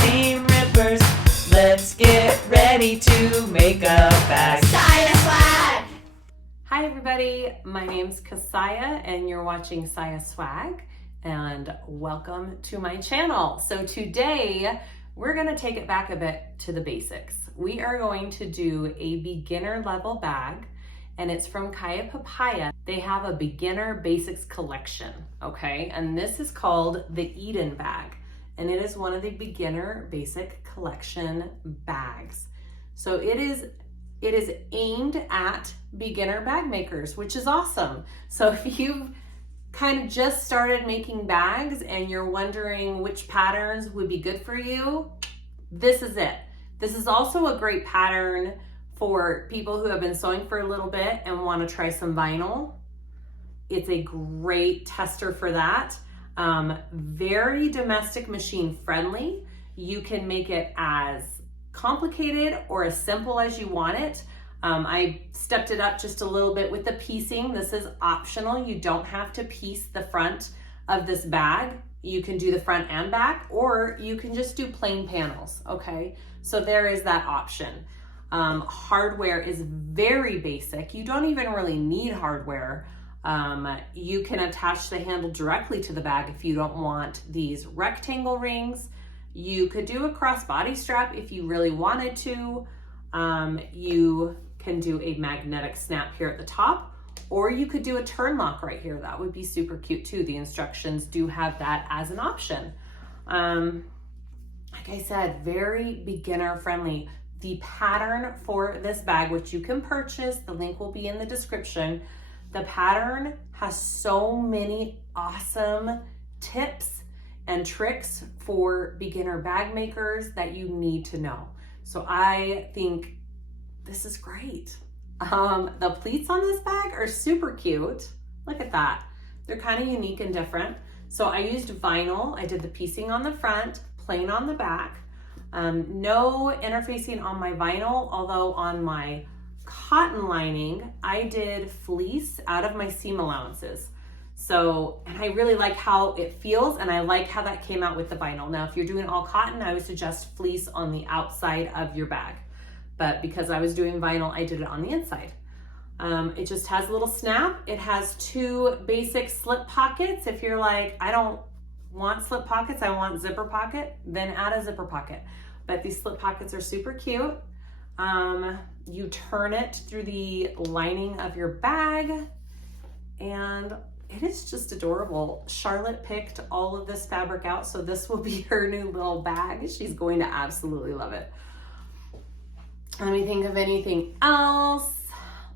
seam rippers. Let's get ready to make a bag. SiahSwag! Hi everybody, my name's Kassiah and you're watching SiahSwag, and welcome to my channel. So today we're gonna take it back a bit to the basics. We are going to do a beginner level bag, and it's from Papaya. They have a beginner basics collection, okay? And this is called the Edyn bag, and it is one of the beginner basic collection bags. So it is aimed at beginner bag makers, which is awesome. So if you've kind of just started making bags and you're wondering which patterns would be good for you, this is it. This is also a great pattern for people who have been sewing for a little bit and want to try some vinyl. It's a great tester for that. Very domestic machine friendly. You can make it as complicated or as simple as you want it. I stepped it up just a little bit with the piecing. This is optional. You don't have to piece the front of this bag. You can do the front and back, or you can just do plain panels, okay? So there is that option. Hardware is very basic. You don't even really need hardware. You can attach the handle directly to the bag if you don't want these rectangle rings. You could do a crossbody strap if you really wanted to. You can do a magnetic snap here at the top, or you could do a turn lock right here. That would be super cute too. The instructions do have that as an option. Like I said, very beginner friendly. The pattern for this bag, which you can purchase, the link will be in the description. The pattern has so many awesome tips and tricks for beginner bag makers that you need to know. So I think this is great. The pleats on this bag are super cute. Look at that. They're kind of unique and different. So I used vinyl. I did the piecing on the front, plain on the back. No interfacing on my vinyl, although on my cotton lining, I did fleece out of my seam allowances. So, and I really like how it feels, and I like how that came out with the vinyl. Now, if you're doing all cotton, I would suggest fleece on the outside of your bag. But because I was doing vinyl, I did it on the inside. It just has a little snap. It has two basic slip pockets. If you're like, I don't want slip pockets, I want zipper pocket, then add a zipper pocket. But these slip pockets are super cute. You turn it through the lining of your bag, and it is just adorable. Charlotte picked all of this fabric out, so this will be her new little bag. She's going to absolutely love it. Let me think of anything else.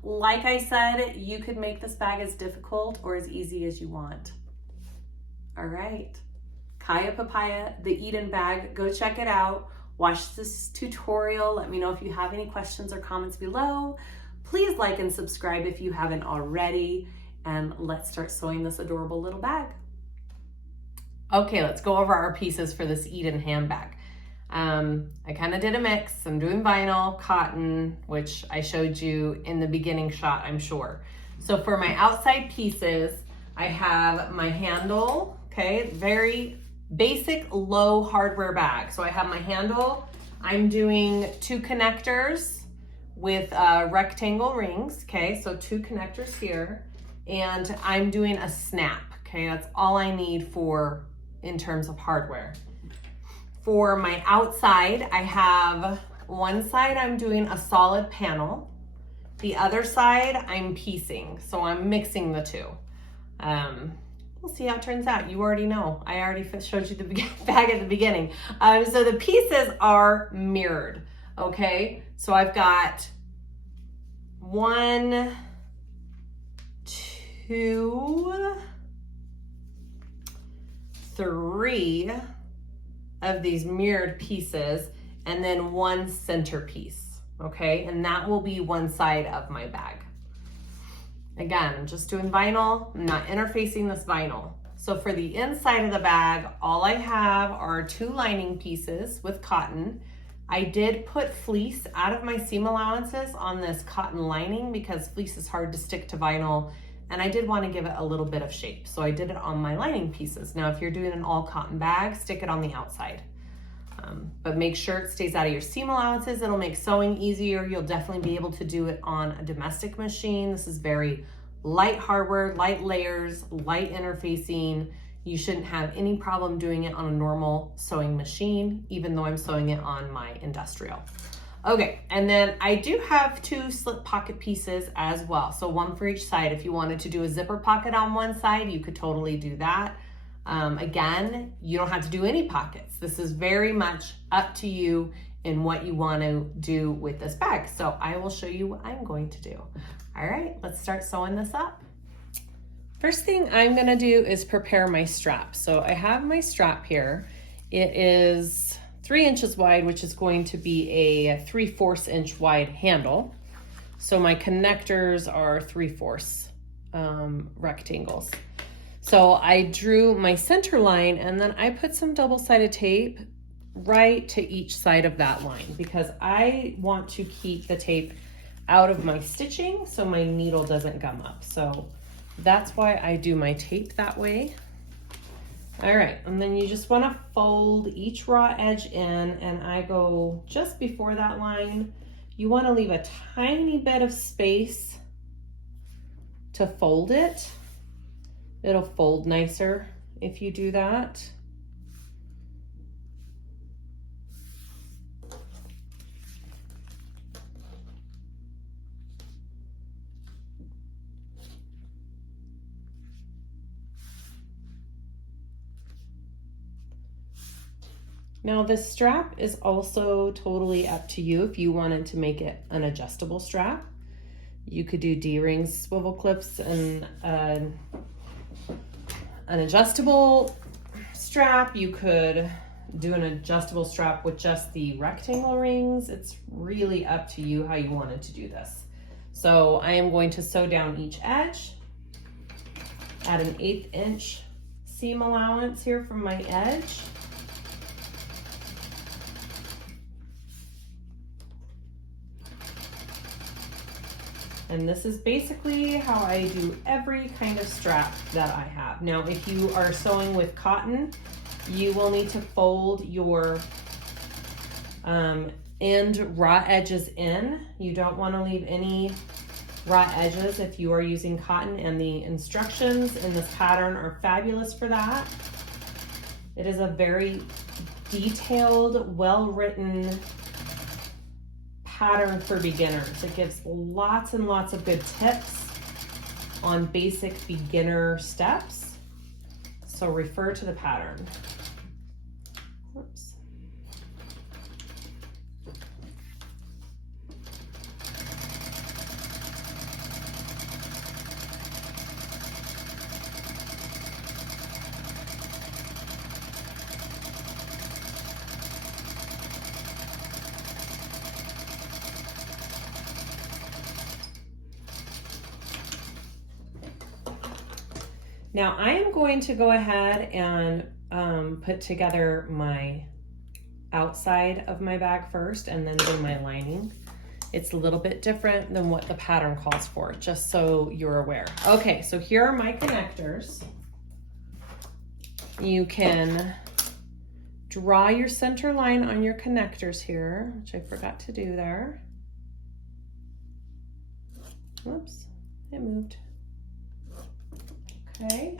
Like I said, you could make this bag as difficult or as easy as you want. All right, Papaya, the Edyn bag, go check it out. Watch this tutorial. Let me know if you have any questions or comments below. Please like and subscribe if you haven't already, and let's start sewing this adorable little bag. Okay, let's go over our pieces for this Edyn handbag. I kind of did a mix. I'm doing vinyl, cotton, which I showed you in the beginning shot, I'm sure. So for my outside pieces, I have my handle, okay, very basic low hardware bag. So I have my handle. I'm doing two connectors with rectangle rings, okay, so two connectors here, and I'm doing a snap, okay, that's all I need for in terms of hardware. For my outside, I have one side I'm doing a solid panel, the other side I'm piecing, so I'm mixing the two. We'll see how it turns out. You already know. I already showed you the bag at the beginning. So the pieces are mirrored, okay? So I've got 1, 2, 3 of these mirrored pieces, and then one center piece, okay? And that will be one side of my bag. Again, I'm just doing vinyl. I'm not interfacing this vinyl. So for the inside of the bag, all I have are 2 lining pieces with cotton. I did put fleece out of my seam allowances on this cotton lining because fleece is hard to stick to vinyl, and I did want to give it a little bit of shape. So I did it on my lining pieces. Now, if you're doing an all cotton bag, stick it on the outside. But make sure it stays out of your seam allowances. It'll make sewing easier. You'll definitely be able to do it on a domestic machine. This is very light hardware, light layers, light interfacing. You shouldn't have any problem doing it on a normal sewing machine, even though I'm sewing it on my industrial. Okay, and then I do have 2 slip pocket pieces as well. So one for each side. If you wanted to do a zipper pocket on one side, you could totally do that. Again, you don't have to do any pockets. This is very much up to you in what you want to do with this bag. So I will show you what I'm going to do. All right, let's start sewing this up. First thing I'm gonna do is prepare my strap. So I have my strap here. It is 3 inches wide, which is going to be a 3/4 inch wide handle. So my connectors are 3/4 rectangles. So I drew my center line and then I put some double-sided tape right to each side of that line because I want to keep the tape out of my stitching so my needle doesn't gum up. So that's why I do my tape that way. All right, and then you just want to fold each raw edge in, and I go just before that line. You want to leave a tiny bit of space to fold it. It'll fold nicer if you do that. Now this strap is also totally up to you if you wanted to make it an adjustable strap. You could do D-rings, swivel clips, and an adjustable strap. You could do an adjustable strap with just the rectangle rings. It's really up to you how you wanted to do this. So I am going to sew down each edge at an 1/8 inch seam allowance here from my edge. And this is basically how I do every kind of strap that I have. Now, if you are sewing with cotton, you will need to fold your end raw edges in. You don't want to leave any raw edges if you are using cotton, and the instructions in this pattern are fabulous for that. It is a very detailed, well-written pattern for beginners. It gives lots and lots of good tips on basic beginner steps. So refer to the pattern. Oops. Now I am going to go ahead and put together my outside of my bag first and then do my lining. It's a little bit different than what the pattern calls for, just so you're aware. Okay, so here are my connectors. You can draw your center line on your connectors here, which I forgot to do there. Whoops, it moved. Okay.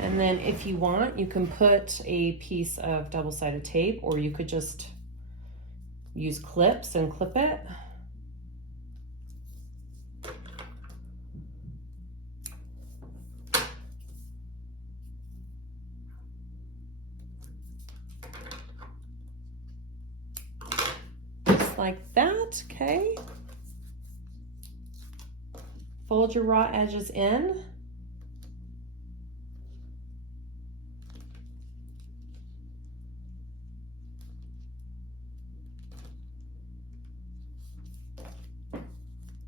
And then if you want, you can put a piece of double-sided tape, or you could just use clips and clip it. Just like that, okay. Fold your raw edges in.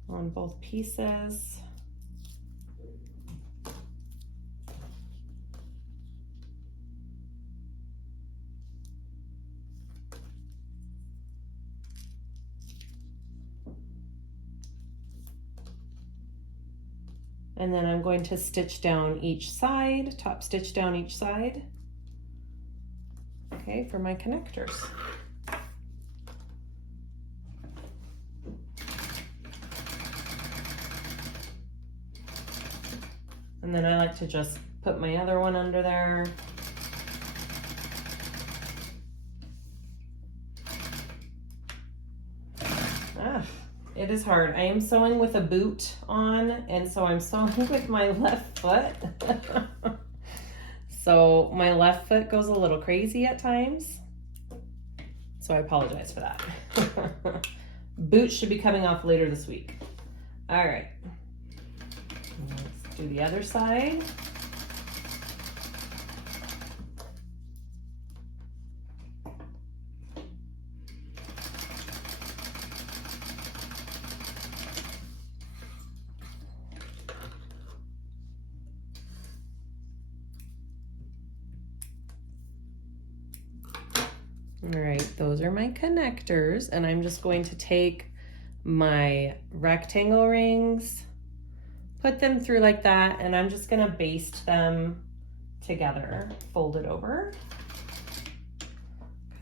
On both pieces. And then I'm going to stitch down each side, top stitch down each side. Okay, for my connectors. And then I like to just put my other one under there. It is hard. I am sewing with a boot on, and so I'm sewing with my left foot. So my left foot goes a little crazy at times. So I apologize for that. Boots should be coming off later this week. All right. Let's do the other side. All right, those are my connectors, and I'm just going to take my rectangle rings, put them through like that, and I'm just gonna baste them together, fold it over.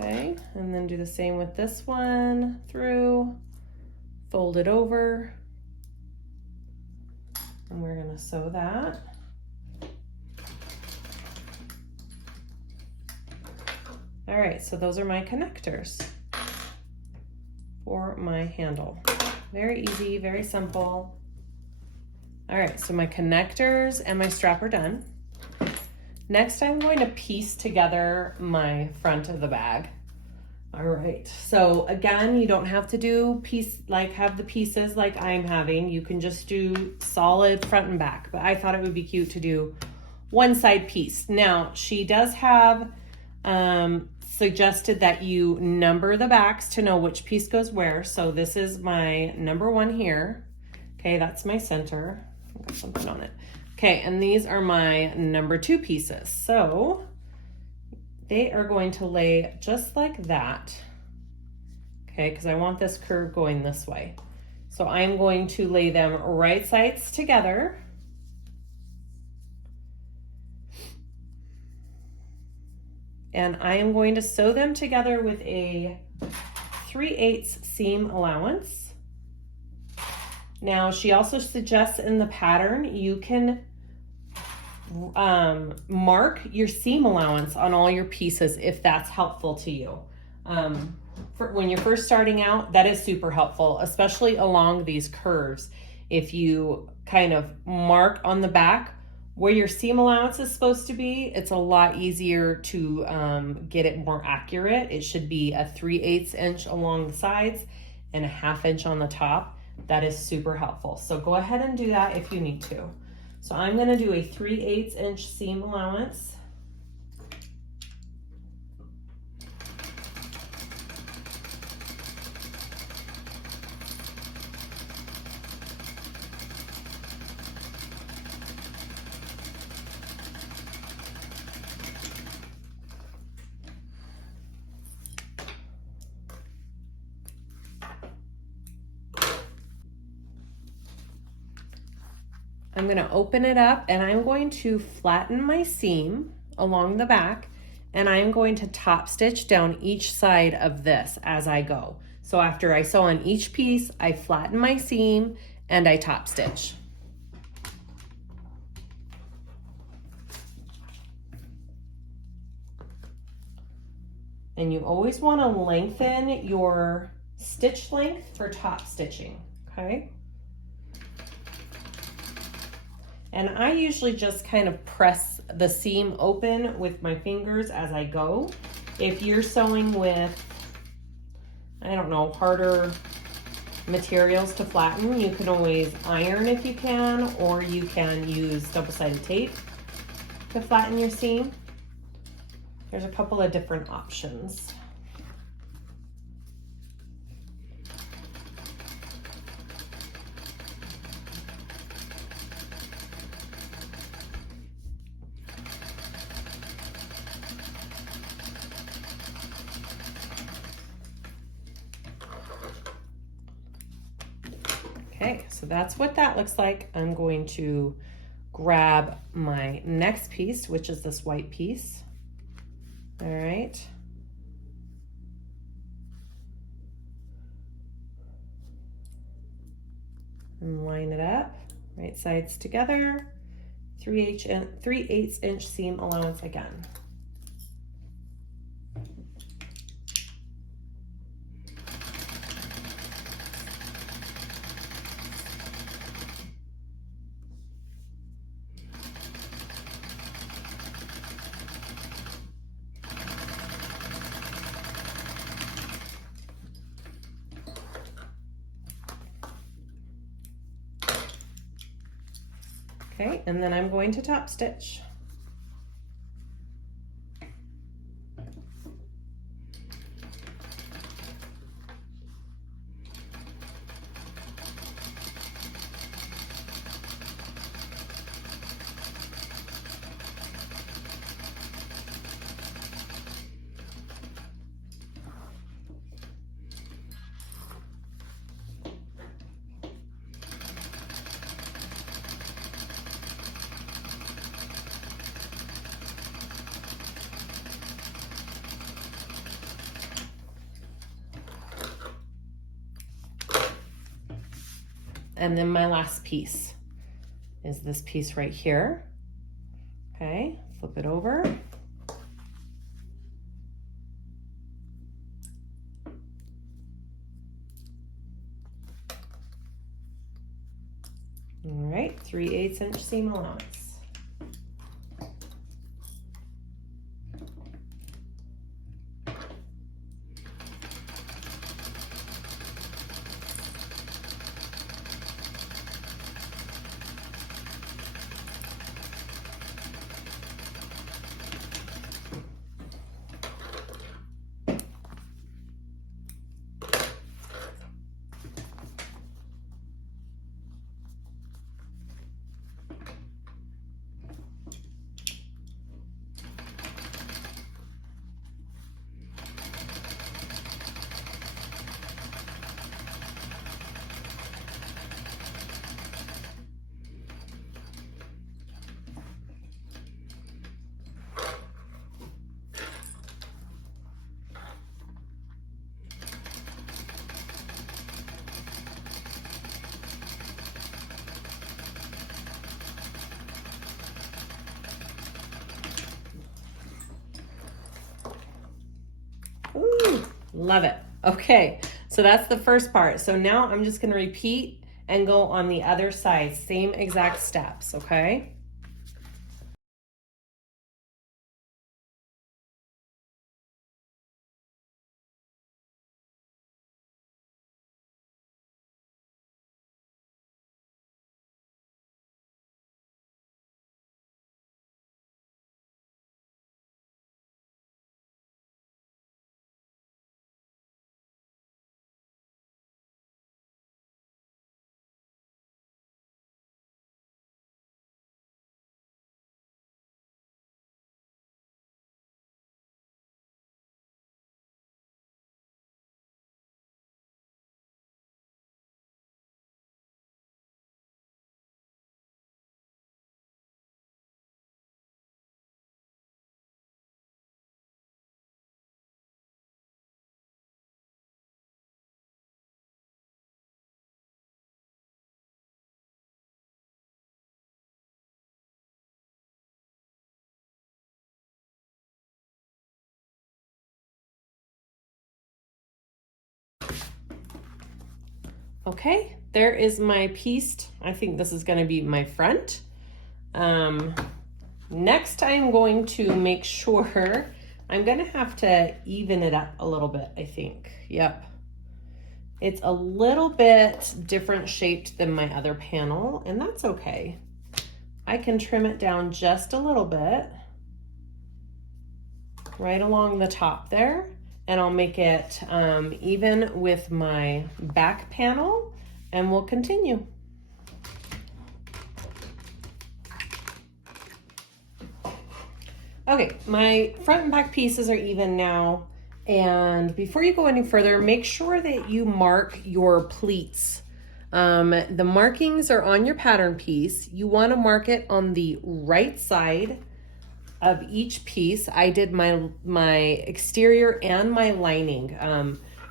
Okay, and then do the same with this one, through, fold it over, and we're gonna sew that. All right, so those are my connectors for my handle. Very easy, very simple. All right, so my connectors and my strap are done. Next, I'm going to piece together my front of the bag. All right, so again, you don't have to do have the pieces like I'm having. You can just do solid front and back, but I thought it would be cute to do one side piece. Now, she does have suggested that you number the backs to know which piece goes where. So this is my number 1 here. Okay, that's my center. I got something on it. Okay, and these are my number 2 pieces. So they are going to lay just like that. Okay, because I want this curve going this way. So I'm going to lay them right sides together. And I am going to sew them together with a 3/8 seam allowance. Now, she also suggests in the pattern, you can mark your seam allowance on all your pieces if that's helpful to you. When you're first starting out, that is super helpful, especially along these curves. If you kind of mark on the back where your seam allowance is supposed to be, it's a lot easier to get it more accurate. It should be a 3/8 inch along the sides and a 1/2 inch on the top. That is super helpful. So go ahead and do that if you need to. So I'm gonna do a 3/8 inch seam allowance. I'm going to open it up and I'm going to flatten my seam along the back, and I'm going to top stitch down each side of this as I go. So after I sew on each piece, I flatten my seam and I top stitch. And you always want to lengthen your stitch length for top stitching, okay? And I usually just kind of press the seam open with my fingers as I go. If you're sewing with, I don't know, harder materials to flatten, you can always iron if you can, or you can use double-sided tape to flatten your seam. There's a couple of different options. Okay, so that's what that looks like. I'm going to grab my next piece, which is this white piece. All right. And line it up, right sides together, 3/8 inch seam allowance again. Okay, and then I'm going to top stitch. And then my last piece is this piece right here. Okay, flip it over. All right, 3/8 inch seam allowance. Ooh, love it. Okay, so that's the first part. So now I'm just going to repeat and go on the other side, same exact steps, okay? Okay, there is my piece. I think this is going to be my front. Next, I'm going to make sure I'm going to have to even it up a little bit, I think. Yep. It's a little bit different shaped than my other panel, and that's okay. I can trim it down just a little bit right along the top there, and I'll make it even with my back panel, and we'll continue. Okay, my front and back pieces are even now, and before you go any further, make sure that you mark your pleats The markings are on your pattern piece. You want to mark it on the right side of each piece. I did my exterior and my lining.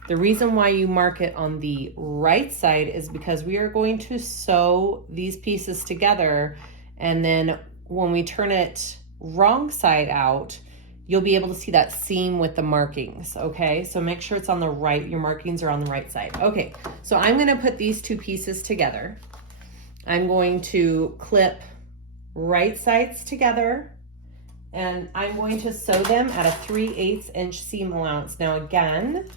The reason why you mark it on the right side is because we are going to sew these pieces together, and then when we turn it wrong side out, you'll be able to see that seam with the markings, okay? So make sure it's on the right, your markings are on the right side. Okay, so I'm gonna put these two pieces together. I'm going to clip right sides together, and I'm going to sew them at a 3/8 inch seam allowance. Now again,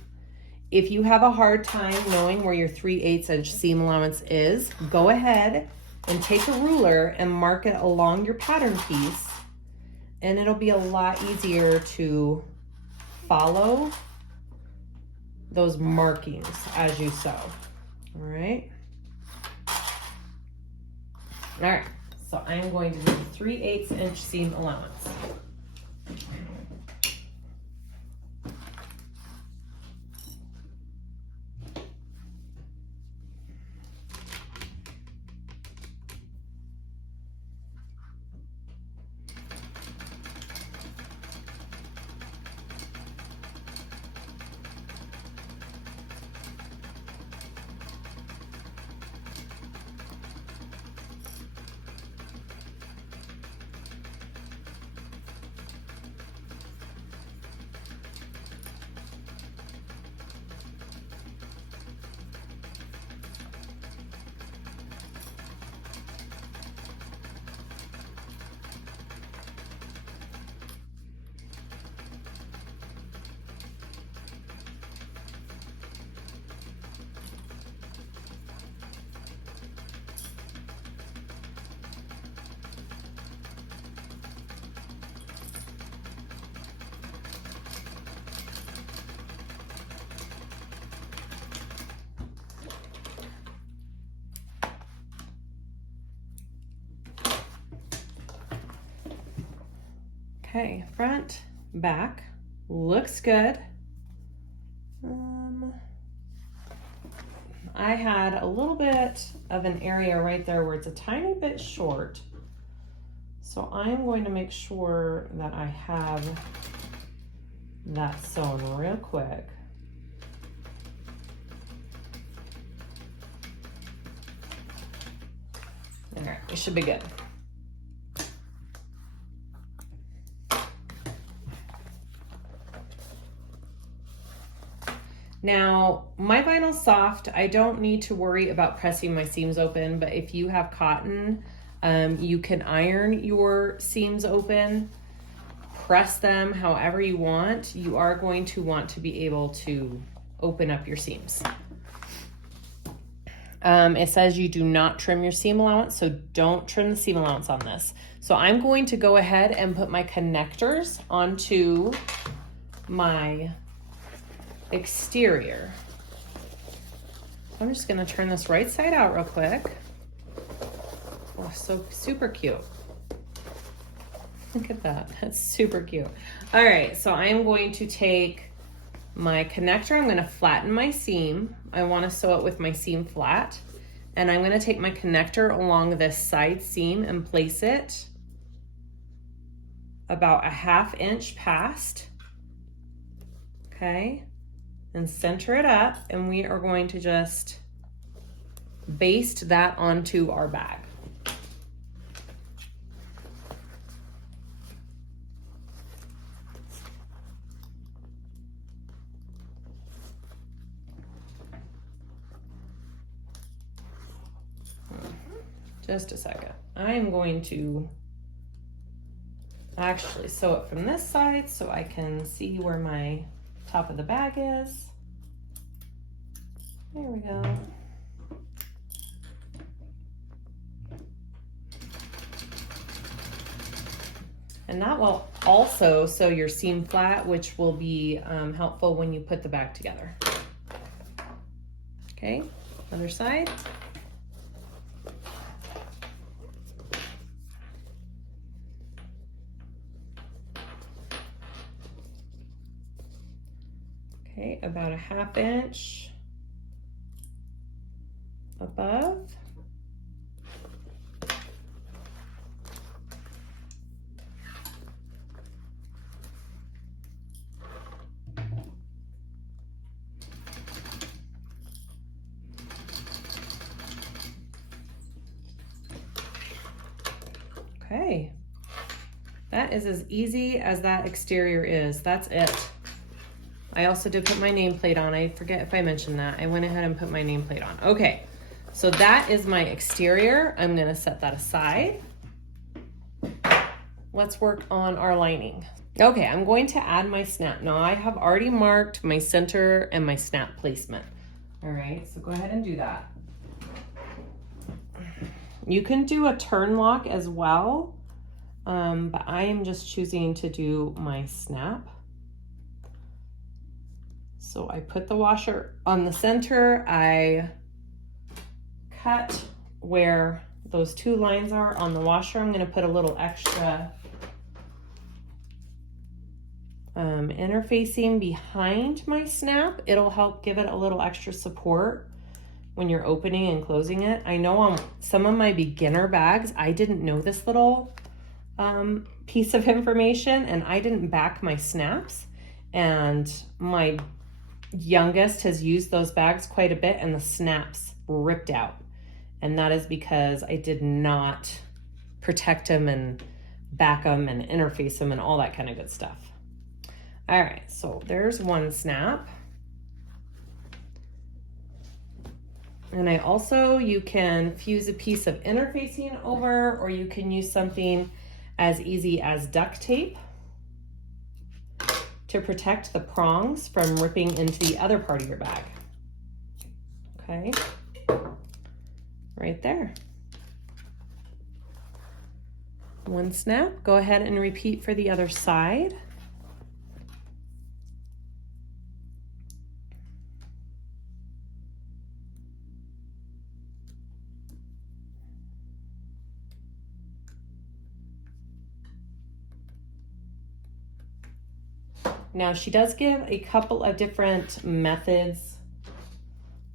if you have a hard time knowing where your 3/8 inch seam allowance is, go ahead and take a ruler and mark it along your pattern piece, and it'll be a lot easier to follow those markings as you sew. All right. All right, so I'm going to do the 3/8 inch seam allowance. Okay, front, back, looks good. I had a little bit of an area right there where it's a tiny bit short. So I'm going to make sure that I have that sewn real quick. All right, it should be good. Now, my vinyl's soft. I don't need to worry about pressing my seams open, but if you have cotton, you can iron your seams open, press them however you want. You are going to want to be able to open up your seams. It says you do not trim your seam allowance, so don't trim the seam allowance on this. So I'm going to go ahead and put my connectors onto my exterior. I'm just gonna turn this right side out real quick. Oh, so super cute. Look at that, that's super cute. All right, so I'm going to take my connector, I'm gonna flatten my seam. I wanna sew it with my seam flat. And I'm gonna take my connector along this side seam and place it about a 1/2 inch past, okay? And center it up, and we are going to just baste that onto our bag. Just a second. I am going to actually sew it from this side so I can see where my top of the bag is. There we go. And that will also sew your seam flat, which will be helpful when you put the bag together. Okay, other side. Okay, about a 1/2 inch above. Okay, that is as easy as that exterior is. That's it. I also did put my nameplate on. I forget if I mentioned that. I went ahead and put my nameplate on. Okay, so that is my exterior. I'm gonna set that aside. Let's work on our lining. Okay, I'm going to add my snap. Now I have already marked my center and my snap placement. All right, so go ahead and do that. You can do a turn lock as well, but I am just choosing to do my snap. So I put the washer on the center. I cut where those two lines are on the washer. I'm going to put a little extra interfacing behind my snap. It'll help give it a little extra support when you're opening and closing it. I know on some of my beginner bags, I didn't know this little piece of information, and I didn't back my snaps, and my youngest has used those bags quite a bit and the snaps ripped out, and that is because I did not protect them and back them and interface them and all that kind of good stuff. All right, so there's one snap. And I also, you can fuse a piece of interfacing over, or you can use something as easy as duct tape to protect the prongs from ripping into the other part of your bag. Okay, right there. One snap. Go ahead and repeat for the other side. Now she does give a couple of different methods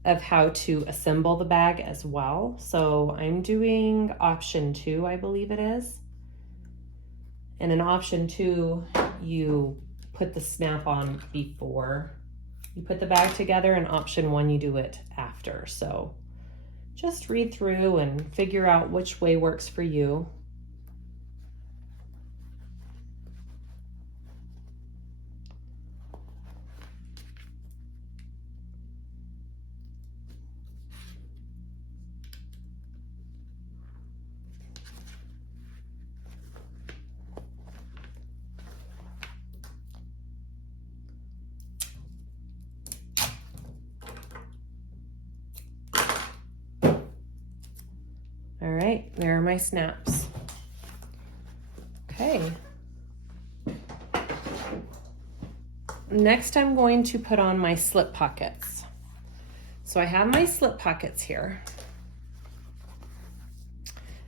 of how to assemble the bag as well. So I'm doing option 2, I believe it is. And in option 2, you put the snap on before you put the bag together. In option 1, you do it after. So just read through and figure out which way works for you. All right, there are my snaps. Okay. Next, I'm going to put on my slip pockets. So I have my slip pockets here,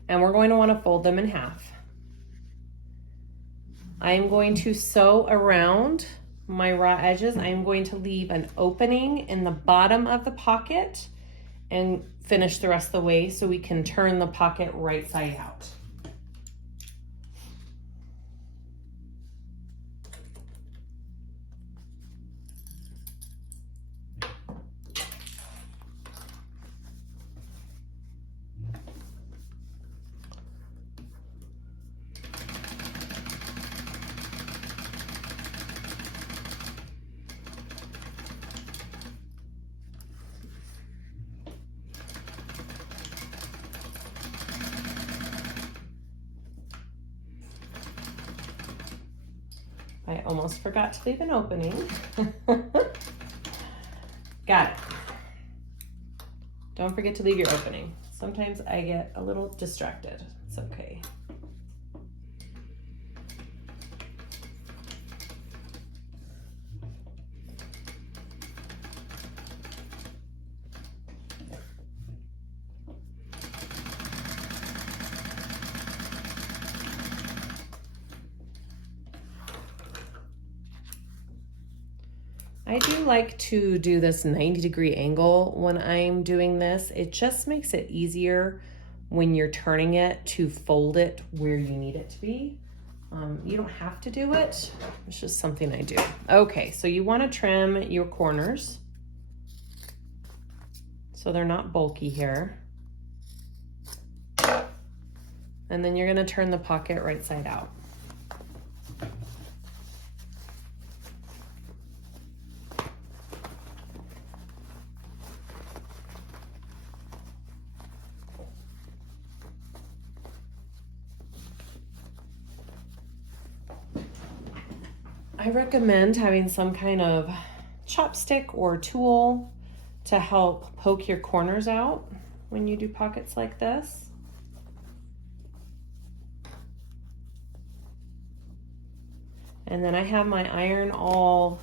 and we're going to want to fold them in half. I'm going to sew around my raw edges. I'm going to leave an opening in the bottom of the pocket and finish the rest of the way so we can turn the pocket right side out. I almost forgot to leave an opening. Got it. Don't forget to leave your opening. Sometimes I get a little distracted. It's okay. I do like to do this 90-degree angle when I'm doing this. It just makes it easier when you're turning it to fold it where you need it to be. You don't have to do it. It's just something I do. Okay, so you want to trim your corners so they're not bulky here. And then you're going to turn the pocket right side out. I recommend having some kind of chopstick or tool to help poke your corners out when you do pockets like this. And then I have my iron all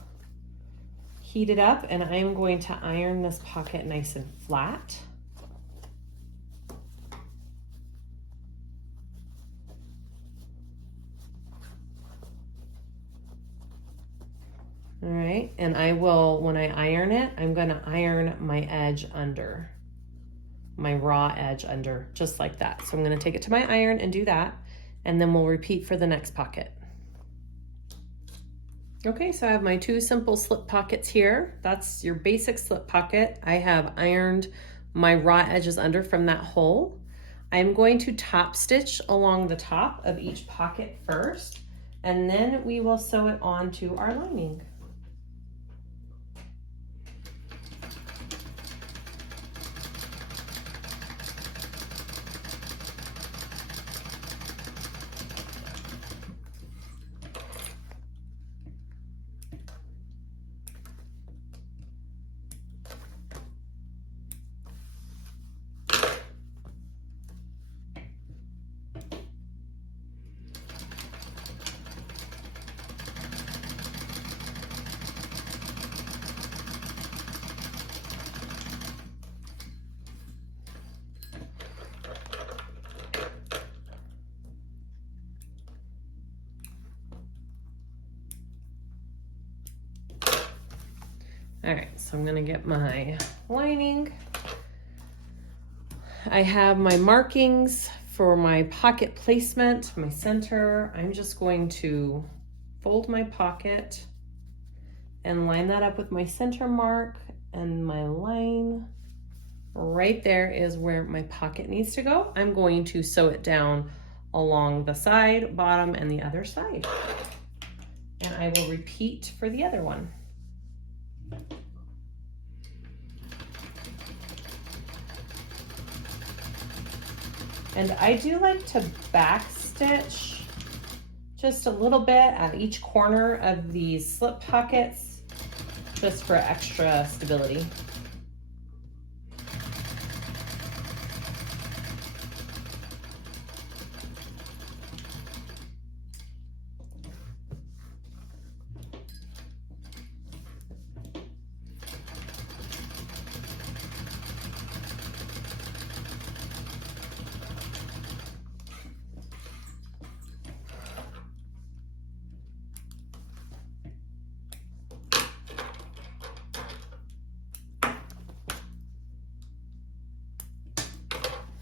heated up, and I'm going to iron this pocket nice and flat. All right, and I will, when I iron it, I'm gonna iron my edge under, my raw edge under, just like that. So I'm gonna take it to my iron and do that, and then we'll repeat for the next pocket. Okay, so I have my two simple slip pockets here. That's your basic slip pocket. I have ironed my raw edges under from that hole. I'm going to top stitch along the top of each pocket first, and then we will sew it onto our lining. All right, so I'm gonna get my lining. I have my markings for my pocket placement, my center. I'm just going to fold my pocket and line that up with my center mark, and my line right there is where my pocket needs to go. I'm going to sew it down along the side, bottom, and the other side. And I will repeat for the other one. And I do like to back stitch just a little bit at each corner of these slip pockets, just for extra stability.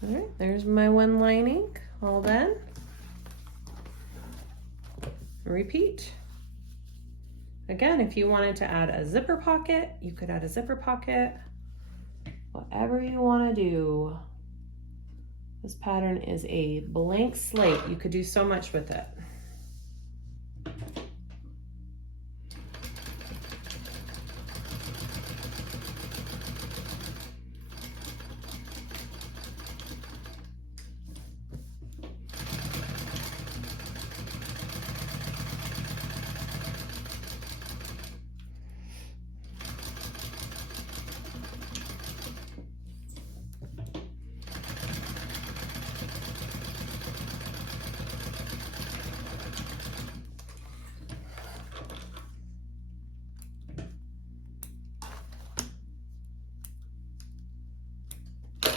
All right, there's my one lining, all done. Repeat. Again, if you wanted to add a zipper pocket, you could add a zipper pocket. Whatever you want to do. This pattern is a blank slate. You could do so much with it.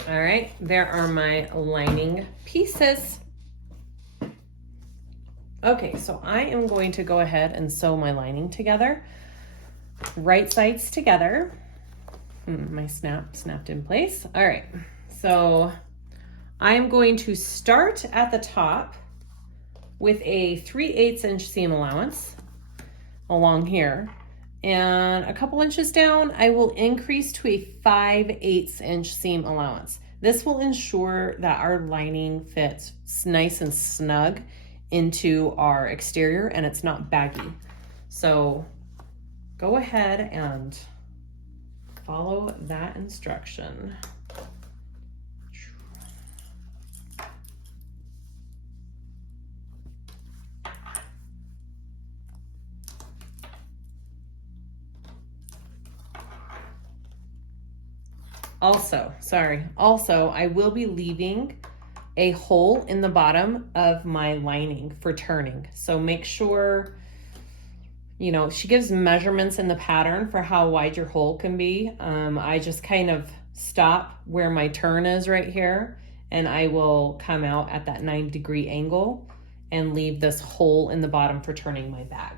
All right, there are my lining pieces. Okay, so I am going to go ahead and sew my lining together. right sides together. My snapped in place. All right, so I'm going to start at the top with a 3/8 inch seam allowance along here. And a couple inches down, I will increase to a 5/8 inch seam allowance. This will ensure that our lining fits nice and snug into our exterior and it's not baggy. So go ahead and follow that instruction. Also, I will be leaving a hole in the bottom of my lining for turning. So make sure, you know, she gives measurements in the pattern for how wide your hole can be. I just kind of stop where my turn is right here, and I will come out at that 9-degree angle and leave this hole in the bottom for turning my bag.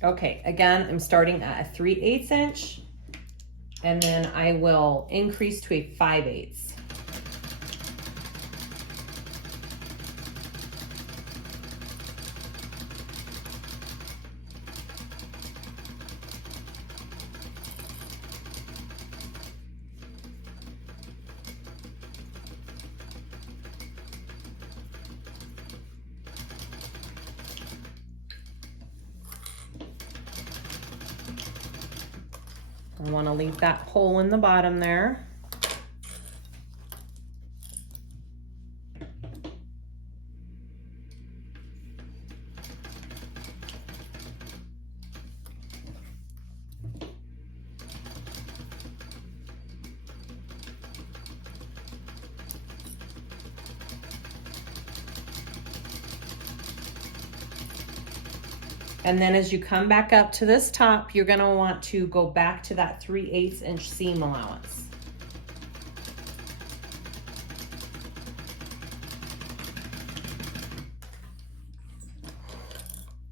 Okay, again, I'm starting at a 3/8 inch, and then I will increase to a 5/8. I want to leave that hole in the bottom there. And then as you come back up to this top, you're going to want to go back to that 3/8 inch seam allowance.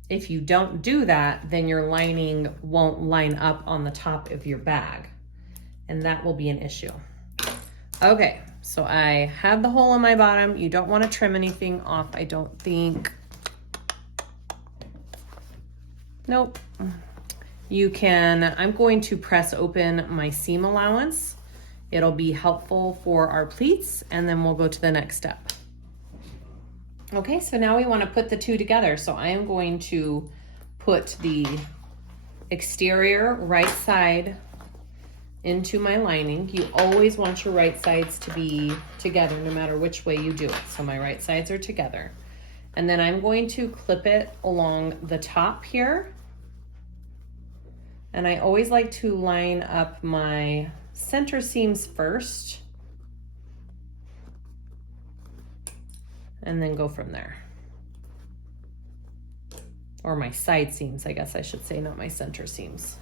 If you don't do that, then your lining won't line up on the top of your bag, and that will be an issue. Okay, so I have the hole in my bottom. You don't want to trim anything off, I don't think. Nope. You can, I'm going to press open my seam allowance. It'll be helpful for our pleats, and then we'll go to the next step. Okay, so now we want to put the two together. So I am going to put the exterior right side into my lining. You always want your right sides to be together no matter which way you do it. So my right sides are together. And then I'm going to clip it along the top here. And I always like to line up my center seams first and then go from there. Or my side seams, I guess I should say, not my center seams.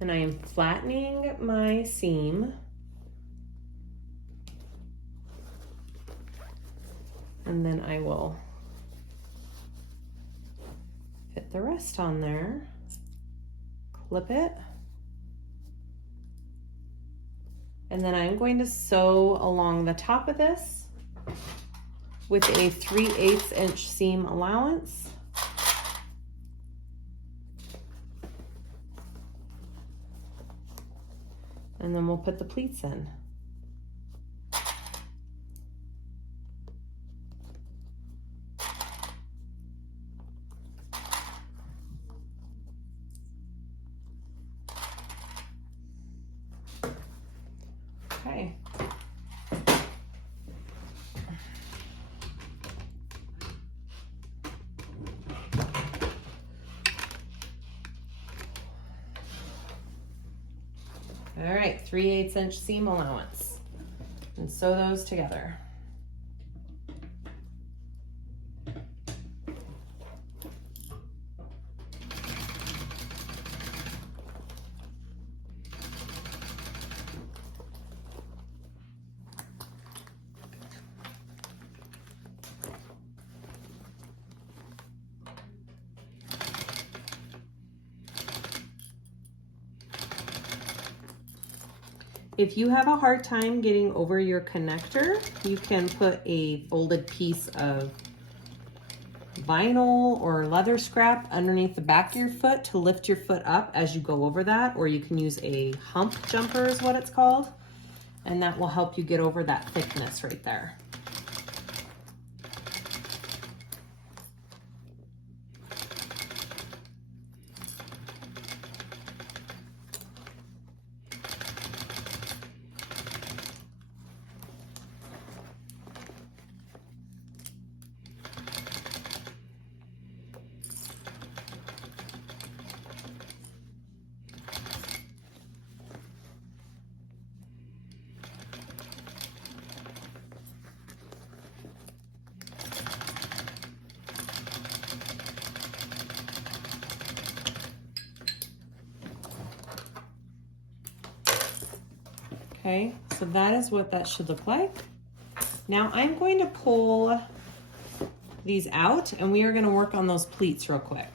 And I am flattening my seam. And then I will fit the rest on there, clip it. And then I'm going to sew along the top of this with a 3/8 inch seam allowance. And then we'll put the pleats in. Okay. All right, 3/8 inch seam allowance, and sew those together. If you have a hard time getting over your connector, you can put a folded piece of vinyl or leather scrap underneath the back of your foot to lift your foot up as you go over that, or you can use a hump jumper is what it's called, and that will help you get over that thickness right there. Okay, so that is what that should look like. Now I'm going to pull these out and we are going to work on those pleats real quick.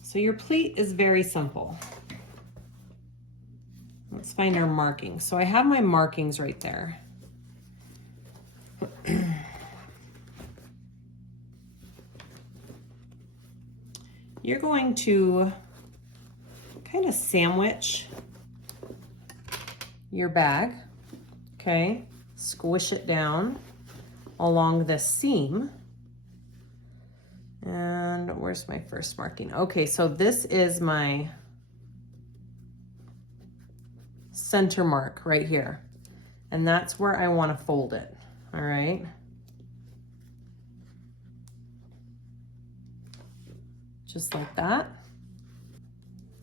So your pleat is very simple. Let's find our markings. So I have my markings right there. You're going to kind of sandwich your bag, okay? Squish it down along the seam. And where's my first marking? Okay, so this is my center mark right here. And that's where I want to fold it, all right? Just like that.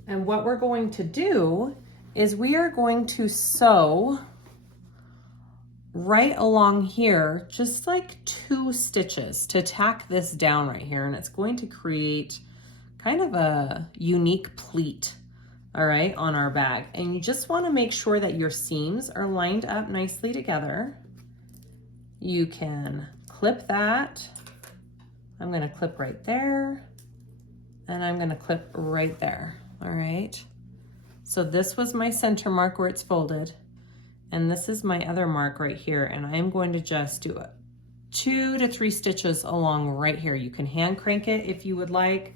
And what we're going to do is we are going to sew right along here, just like 2 stitches to tack this down right here. And it's going to create kind of a unique pleat, all right, on our bag. And you just want to make sure that your seams are lined up nicely together. You can clip that. I'm going to clip right there. And I'm going to clip right there. All right, so this was my center mark where it's folded, and this is my other mark right here, and I'm going to just do 2 to 3 stitches along right here. You can hand crank it if you would like.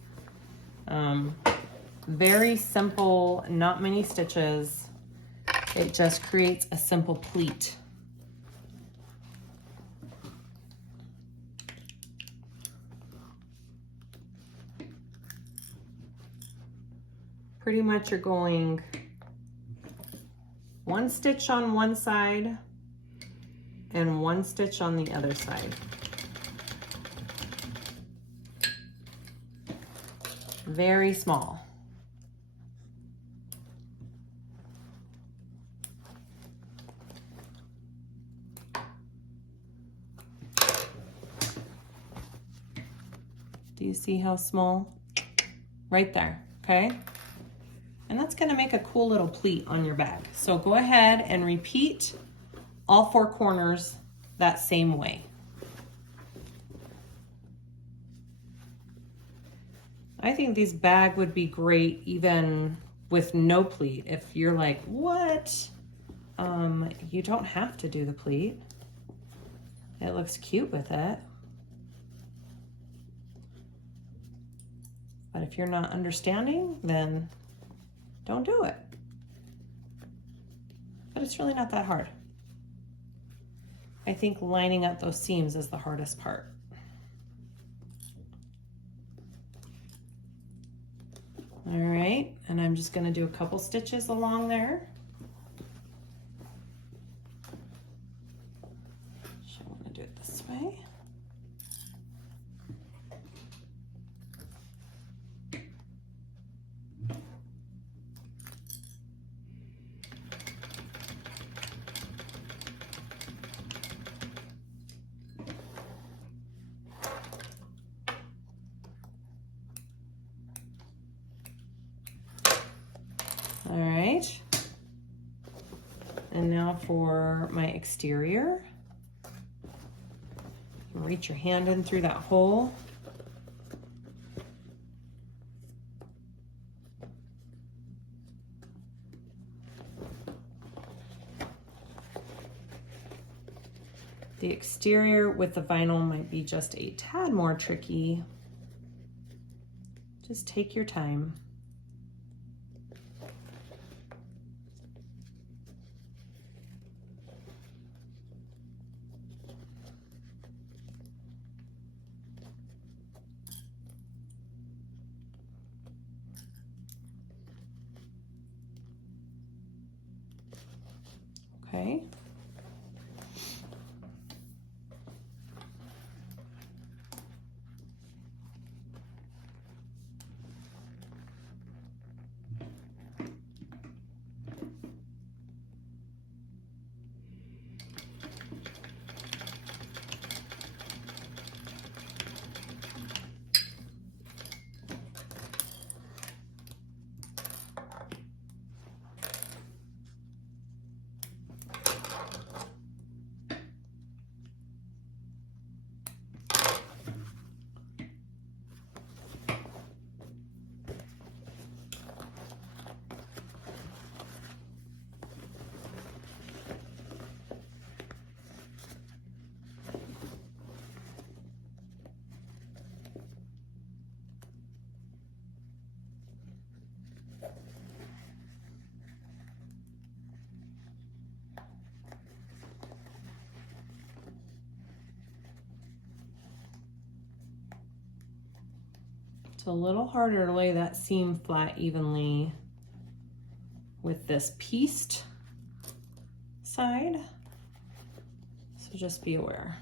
Very simple, not many stitches. It just creates a simple pleat. Pretty much you're going 1 stitch on one side and 1 stitch on the other side. Very small. Do you see how small? Right there, okay? And that's gonna make a cool little pleat on your bag. So go ahead and repeat all 4 corners that same way. I think this bag would be great even with no pleat. If you're like, what? You don't have to do the pleat. It looks cute with it. But if you're not understanding, then don't do it. But it's really not that hard. I think lining up those seams is the hardest part. All right, and I'm just gonna do a couple stitches along there. So I'm gonna do it this way. All right, and now for my exterior. Reach your hand in through that hole. The exterior with the vinyl might be just a tad more tricky. Just take your time. Okay. It's a little harder to lay that seam flat evenly with this pieced side, so just be aware.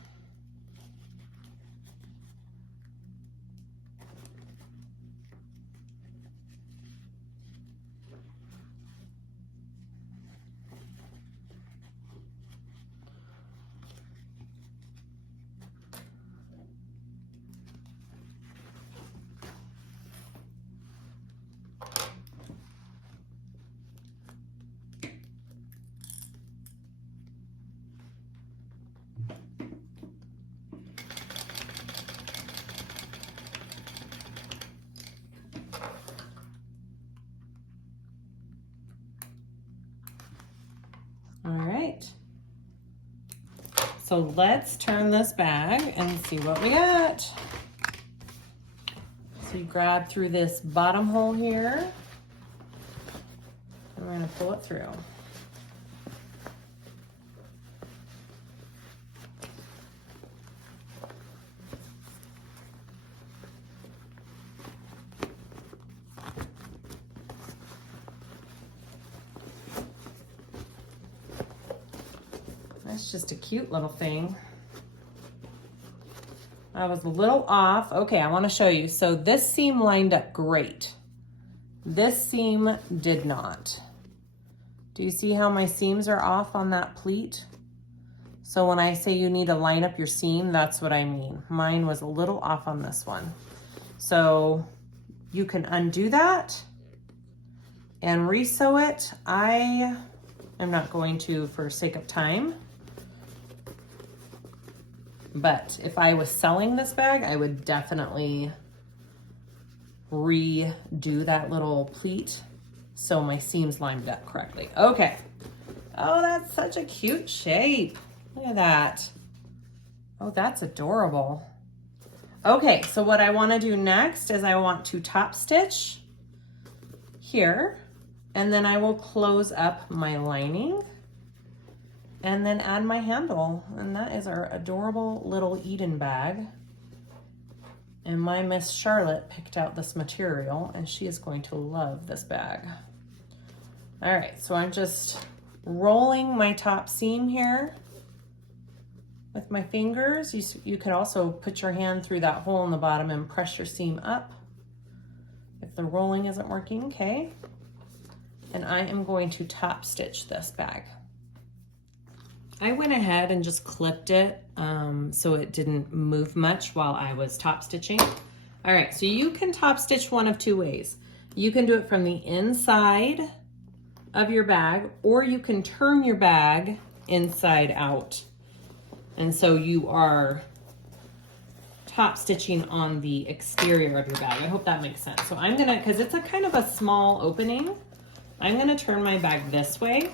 All right, so let's turn this bag and see what we got. So you grab through this bottom hole here, and we're gonna pull it through. That's just a cute little thing. I was a little off. Okay, I want to show you. So this seam lined up great. This seam did not. Do you see how my seams are off on that pleat? So when I say you need to line up your seam, that's what I mean. Mine was a little off on this one. So you can undo that and re-sew it. I am not going to for sake of time. But if I was selling this bag, I would definitely redo that little pleat so my seams lined up correctly. Okay. Oh, that's such a cute shape. Look at that. Oh, that's adorable. Okay, so what I want to do next is I want to top stitch here, and then I will close up my lining and then add my handle. And that is our adorable little Edyn bag. And my Miss Charlotte picked out this material, and she is going to love this bag. All right, so I'm just rolling my top seam here with my fingers. You could also put your hand through that hole in the bottom and press your seam up if the rolling isn't working, okay? And I am going to top stitch this bag. I went ahead and just clipped it so it didn't move much while I was top stitching. All right, so you can top stitch one of two ways. You can do it from the inside of your bag, or you can turn your bag inside out. And so you are top stitching on the exterior of your bag. I hope that makes sense. So I'm gonna, because it's a kind of a small opening, I'm gonna turn my bag this way,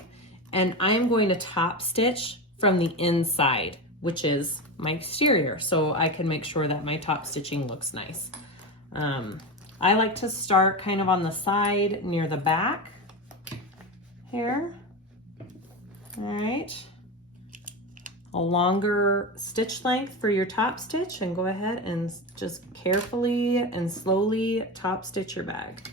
and I'm going to top stitch from the inside which is my exterior, so I can make sure that my top stitching looks nice. I like to start kind of on the side near the back here. All right. A longer stitch length for your top stitch, and go ahead and just carefully and slowly top stitch your bag.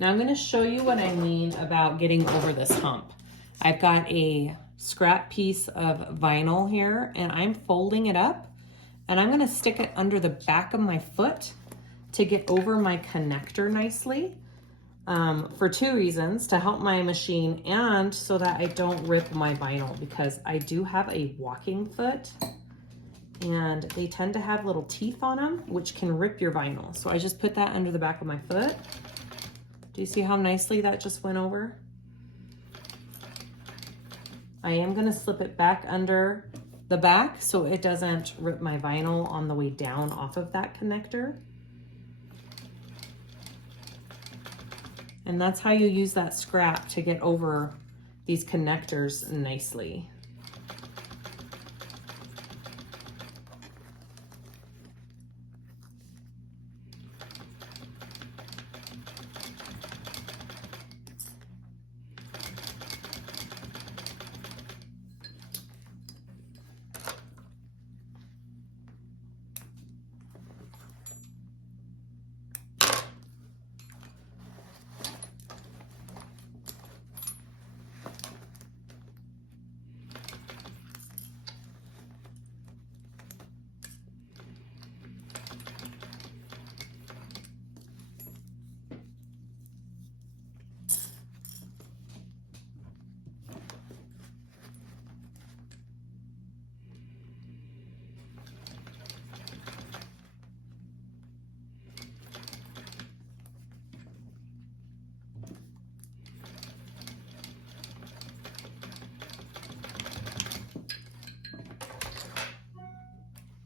Now I'm going to show you what I mean about getting over this hump. I've got a scrap piece of vinyl here, and I'm folding it up, and I'm going to stick it under the back of my foot to get over my connector nicely, for two reasons: to help my machine and so that I don't rip my vinyl, because I do have a walking foot and they tend to have little teeth on them which can rip your vinyl. So I just put that under the back of my foot. Do you see how nicely that just went over? I am going to slip it back under the back so it doesn't rip my vinyl on the way down off of that connector. And that's how you use that scrap to get over these connectors nicely.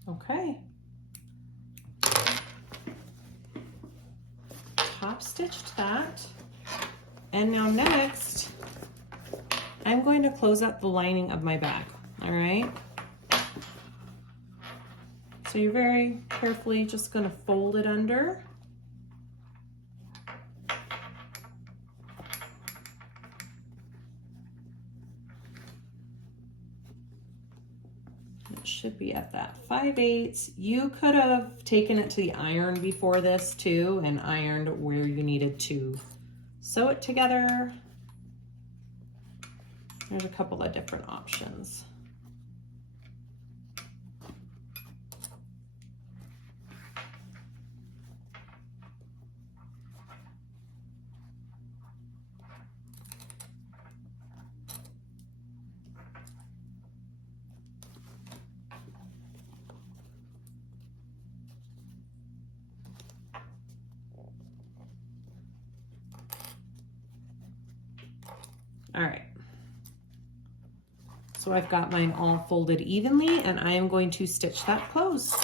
Okay. Top stitched that. And now next, I'm going to close up the lining of my bag. All right. So you're very carefully just going to fold it under. Should be at that 5/8. You could have taken it to the iron before this too and ironed where you needed to sew it together. There's a couple of different options. All right, so I've got mine all folded evenly, and I am going to stitch that close.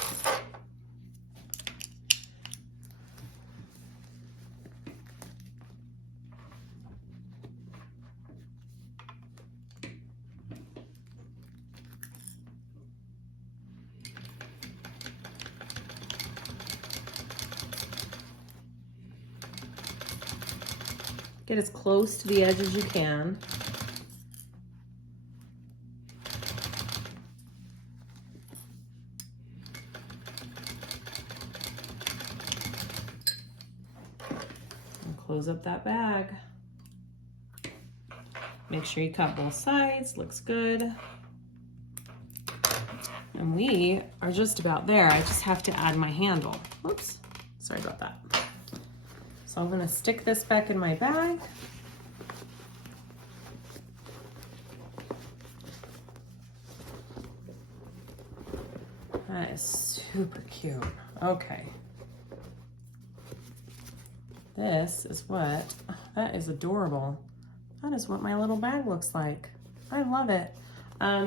Get as close to the edge as you can. And close up that bag. Make sure you cut both sides, looks good. And we are just about there. I just have to add my handle. Whoops, sorry about that. So I'm gonna stick this back in my bag. That is super cute. Okay. This is what, that is adorable. That is what my little bag looks like. I love it.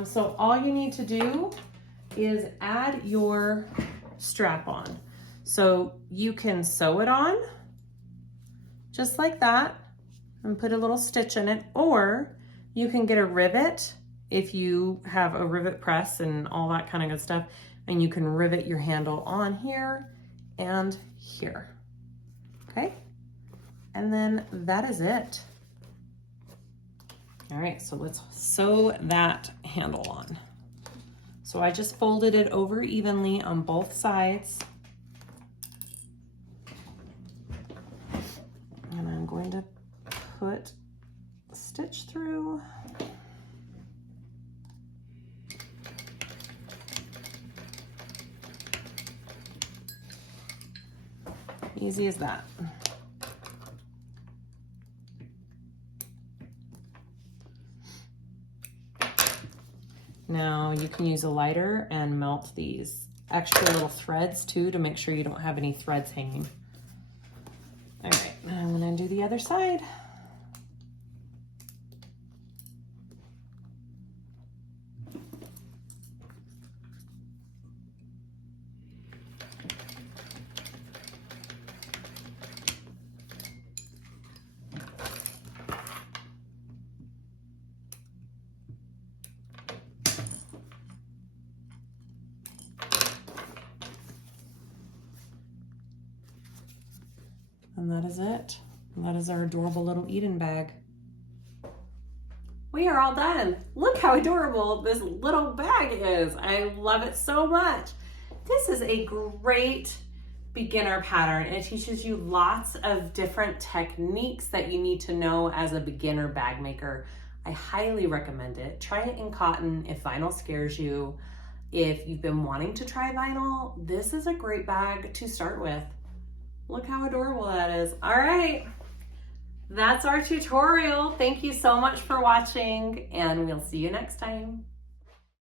So all you need to do is add your strap on. So you can sew it on just like that and put a little stitch in it, or you can get a rivet if you have a rivet press and all that kind of good stuff, and you can rivet your handle on here and here. Okay, and then that is it. All right, so let's sew that handle on. So I just folded it over evenly on both sides. And I'm going to put a stitch through. Easy as that. Now you can use a lighter and melt these extra little threads too to make sure you don't have any threads hanging. All right, I'm gonna do the other side. And that is it. And that is our adorable little Edyn bag. We are all done. Look how adorable this little bag is. I love it so much. This is a great beginner pattern. It teaches you lots of different techniques that you need to know as a beginner bag maker. I highly recommend it. Try it in cotton if vinyl scares you. If you've been wanting to try vinyl, this is a great bag to start with. Look how adorable that is. All right, that's our tutorial. Thank you so much for watching, and we'll see you next time.